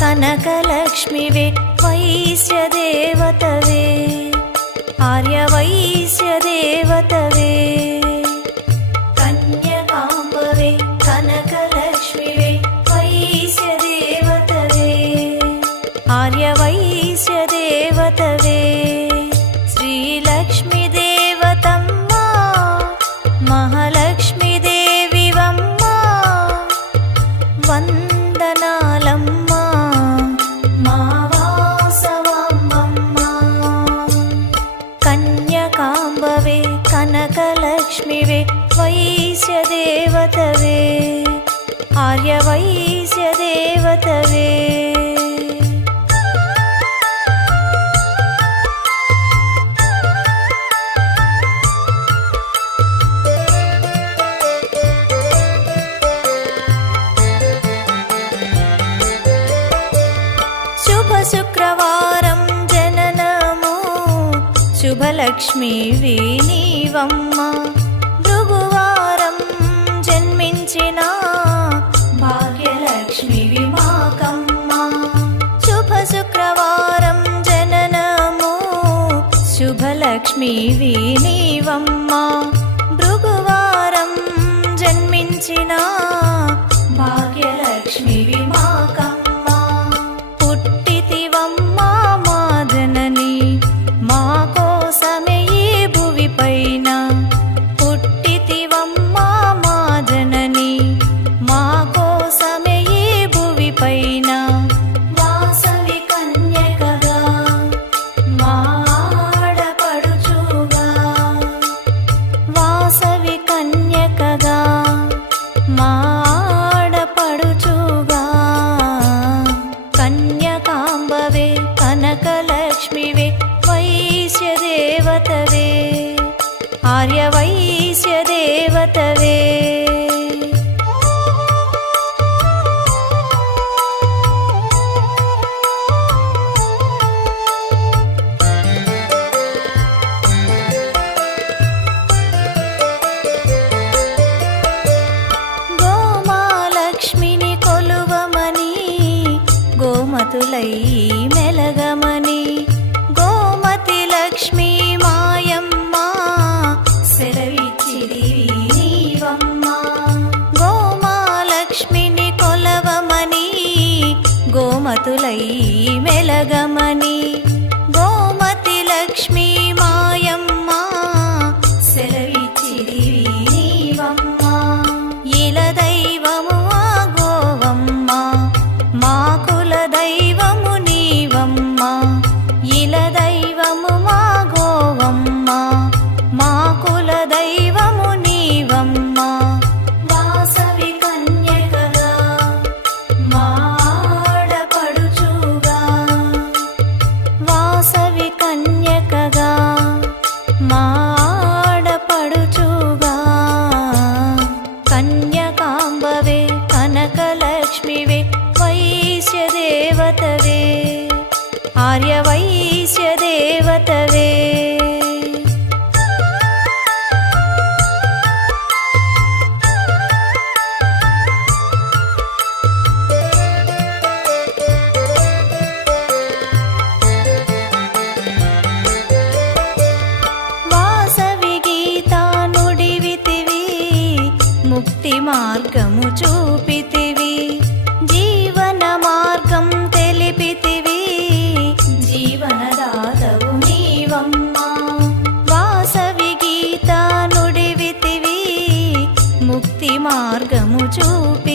కనకలక్ష్మివే వైశ్యదేవతవే ఆర్యవైశ్యదేవతవే కన్యకాంబవే కనకలక్ష్మివే వైశ్యదేవతవే ఆర్యవైశ్యదేవతవే శ్రీలక్ష్మీదేవతమ్మా మహాలక్ష్మీదేవివమ్మా వందనాలమ్మా మా వాసవమ్మమ్మా కన్యకాంబవే కనకలక్ష్మివే వైశ్యదేవతవే ఆర్యవైశ్యదేవతవే శుక్రవారం జననము శుభలక్ష్మీవి నీవమ్మ భృగువారం జన్మించిన భాగ్యలక్ష్మివి మాకమ్మ శుభ శుక్రవారం జననము శుభలక్ష్మీవి నీవమ్మ భృగువారం జన్మించిన భాగ్యలక్ష్మివి మాకమ్మ కన్యకాంబవే కనకలక్ష్మివే వైశ్యదేవతవే ఆర్యవైశ్యదేవతవే గోమాలక్ష్మిని కొలువమని గోమతులై మెలగమని గోమతి లక్ష్మీ మాయమ్మ సెలవిచ్చిరి నీవమ్మ గోమాలక్ష్మిని కొలవమని గోమతులై మెలగమని గోమతి లక్ష్మీ మాయమ్మ సెలవిచ్చిరి నీవమ్మ ఇల దైవము ఆ గోవమ్మ మా కుల దైవము నీవమ్మ ఇల దైవము మా గోవమ్మ మా కుల దైవము నీవమ్మ వాసవి కన్యకగా మా ఆడపడుచుగా వాసవి కన్యకగా మా ఆడపడుచుగా కన్యకాంబవే కనకలక్ష్మివే వైశ్యదేవతవే ఆర్యవైశ్యదేవతవే వాసవి గీతా నుడివితివి ముక్తి మార్గము చూపితివి జీవన మార్గం తెలిపితివి జీవనదాతవు నీవమ్మ వాసవి గీతా నుడివితివి ముక్తి మార్గము చూపి